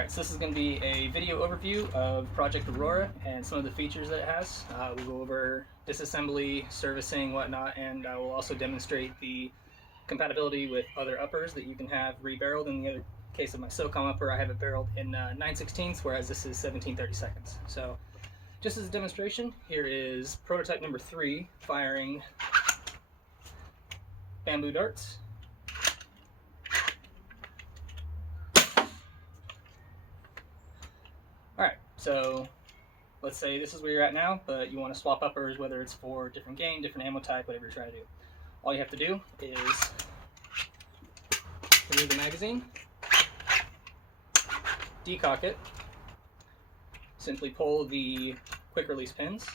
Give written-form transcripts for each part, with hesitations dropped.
Alright, so this is going to be a video overview of Project Aurora and some of the features that it has. We'll go over disassembly, servicing, whatnot, and I will also demonstrate the compatibility with other uppers that you can have rebarreled. In the other case of my SOCOM upper, I have it barreled in 9/16, whereas this is 17/32. So, just as a demonstration, here is prototype number 3 firing bamboo darts. Alright, so let's say this is where you're at now, but you want to swap uppers, whether it's for different game, different ammo type, whatever you're trying to do. All you have to do is remove the magazine, decock it, simply pull the quick release pins,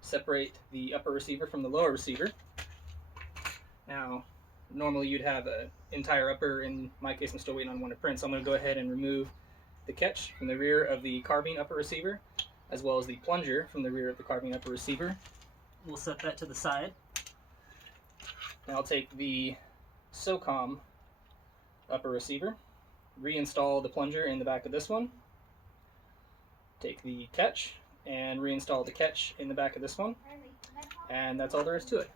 separate the upper receiver from the lower receiver. Now, normally you'd have an entire upper. In my case, I'm still waiting on one to print, so I'm going to go ahead and remove the catch from the rear of the carbine upper receiver, as well as the plunger from the rear of the carbine upper receiver. We'll set that to the side. Now I'll take the SOCOM upper receiver, reinstall the plunger in the back of this one, take the catch, and reinstall the catch in the back of this one, and that's all there is to it.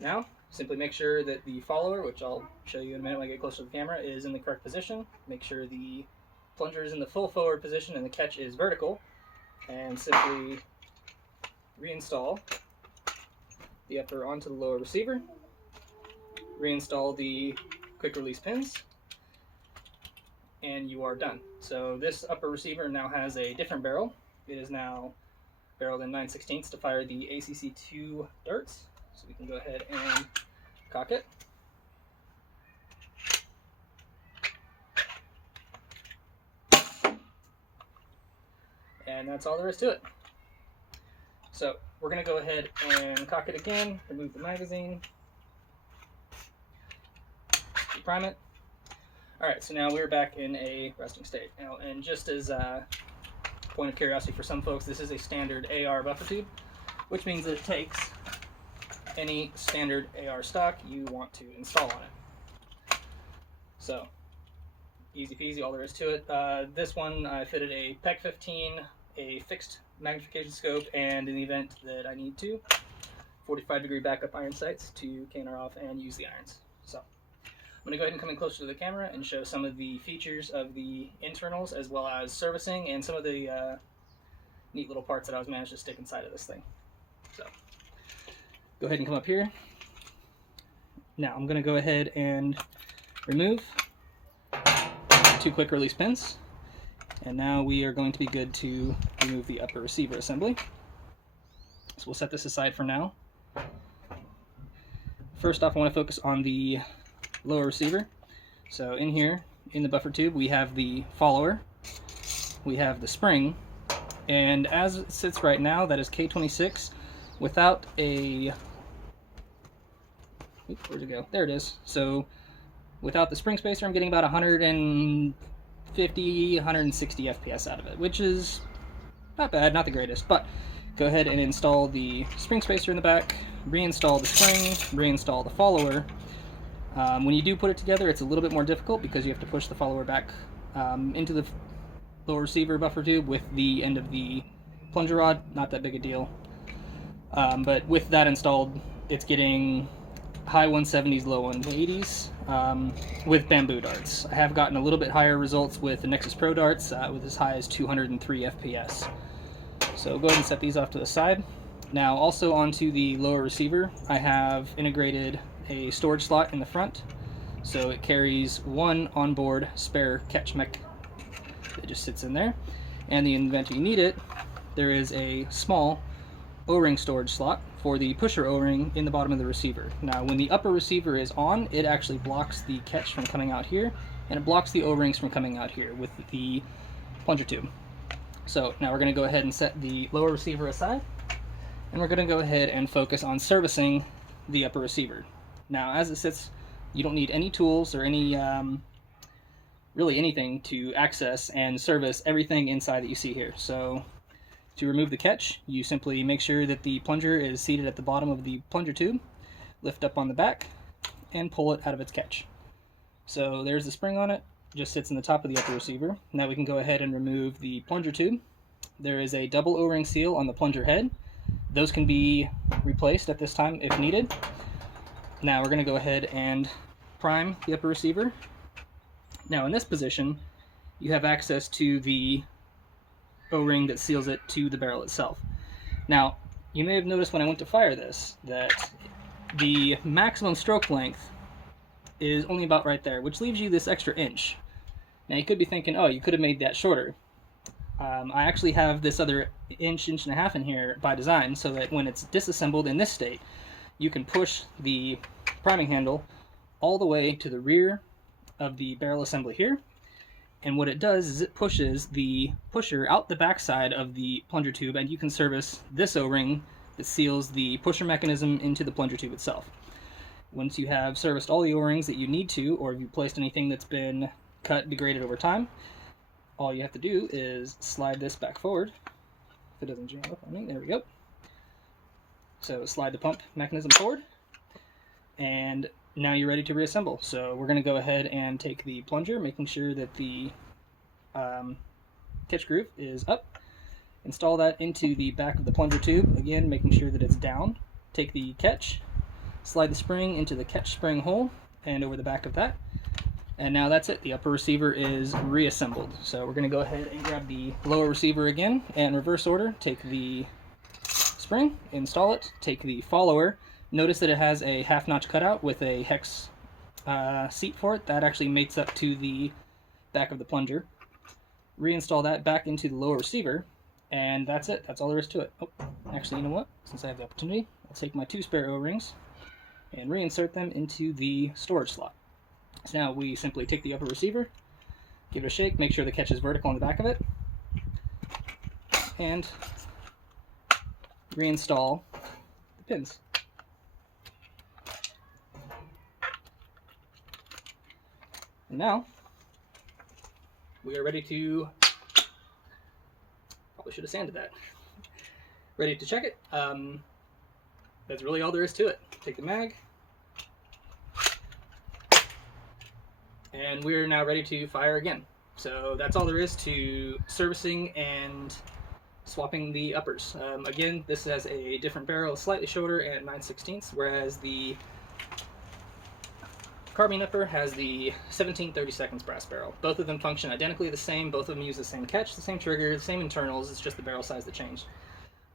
Now, simply make sure that the follower, which I'll show you in a minute when I get closer to the camera, is in the correct position. Make sure the plunger is in the full forward position and the catch is vertical, and simply reinstall the upper onto the lower receiver, reinstall the quick release pins, and you are done. So this upper receiver now has a different barrel. It is now barreled in 9/16 to fire the ACC2 darts. So we can go ahead and cock it. And that's all there is to it. So we're going to go ahead and cock it again, remove the magazine, prime it. Alright, so now we're back in a resting state. Now, and just as a point of curiosity for some folks, this is a standard AR buffer tube, which means that it takes any standard AR stock you want to install on it. So, easy peasy, all there is to it. This one I fitted a PEC 15, a fixed magnification scope, and in the event that I need to, 45-degree backup iron sights to canner off and use the irons. So, I'm going to go ahead and come in closer to the camera and show some of the features of the internals, as well as servicing and some of the neat little parts that I was managed to stick inside of this thing. So, go ahead and come up here. Now, I'm going to go ahead and remove 2 quick release pins. And now we are going to be good to remove the upper receiver assembly. So we'll set this aside for now. First off, I want to focus on the lower receiver. So in here, in the buffer tube, we have the follower, we have the spring, and as it sits right now, that is K26 without a... Oops, where'd it go? There it is. So without the spring spacer, I'm getting about 150, 160 FPS out of it, which is not bad, not the greatest, but go ahead and install the spring spacer in the back, reinstall the spring, reinstall the follower. When you do put it together, it's a little bit more difficult because you have to push the follower back into the lower receiver buffer tube with the end of the plunger rod. Not that big a deal. But with that installed, it's getting high 170s, low 180s with bamboo darts. I have gotten a little bit higher results with the Nexus Pro darts with as high as 203 FPS. So go ahead and set these off to the side. Now also onto the lower receiver, I have integrated a storage slot in the front, so it carries one onboard spare catch mech that just sits in there, and in the event you need it, there is a small O-ring storage slot for the pusher O-ring in the bottom of the receiver. Now when the upper receiver is on, it actually blocks the catch from coming out here, and it blocks the O-rings from coming out here with the plunger tube. So now we're going to go ahead and set the lower receiver aside, and we're going to go ahead and focus on servicing the upper receiver. Now as it sits, you don't need any tools or any really anything to access and service everything inside that you see here. So to remove the catch, you simply make sure that the plunger is seated at the bottom of the plunger tube, lift up on the back, and pull it out of its catch. So there's the spring on it, just sits in the top of the upper receiver. Now we can go ahead and remove the plunger tube. There is a double O-ring seal on the plunger head. Those can be replaced at this time if needed. Now we're going to go ahead and prime the upper receiver. Now in this position, you have access to the O-ring that seals it to the barrel itself. Now, you may have noticed when I went to fire this that the maximum stroke length is only about right there, which leaves you this extra inch. Now you could be thinking, oh, you could have made that shorter. I actually have this other inch and a half in here by design so that when it's disassembled in this state, you can push the priming handle all the way to the rear of the barrel assembly here. And what it does is it pushes the pusher out the backside of the plunger tube, and you can service this O-ring that seals the pusher mechanism into the plunger tube itself. Once you have serviced all the O-rings that you need to, or if you placed anything that's been cut, degraded over time, all you have to do is slide this back forward. If it doesn't jam up on me, there we go. So slide the pump mechanism forward, and now you're ready to reassemble. So we're going to go ahead and take the plunger, making sure that the catch groove is up. Install that into the back of the plunger tube, again making sure that it's down. Take the catch, slide the spring into the catch spring hole and over the back of that. And now that's it. The upper receiver is reassembled. So we're going to go ahead and grab the lower receiver again and reverse order. Take the spring, install it, take the follower. Notice that it has a half notch cutout with a hex seat for it. That actually mates up to the back of the plunger. Reinstall that back into the lower receiver, and that's it. That's all there is to it. Oh, actually, you know what? Since I have the opportunity, I'll take my 2 spare O-rings and reinsert them into the storage slot. So now we simply take the upper receiver, give it a shake, make sure the catch is vertical on the back of it, and reinstall the pins. And now, we are ready to, probably should have sanded that, ready to check it. That's really all there is to it. Take the mag, and we're now ready to fire again. So that's all there is to servicing and swapping the uppers. Again, this has a different barrel, slightly shorter at 9/16, whereas the carbine upper has the 17/32 brass barrel. Both of them function identically the same, both of them use the same catch, the same trigger, the same internals, it's just the barrel size that changed.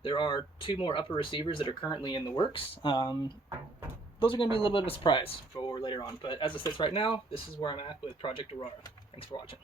There are 2 more upper receivers that are currently in the works. Those are going to be a little bit of a surprise for later on, but as it sits right now, this is where I'm at with Project Aurora. Thanks for watching.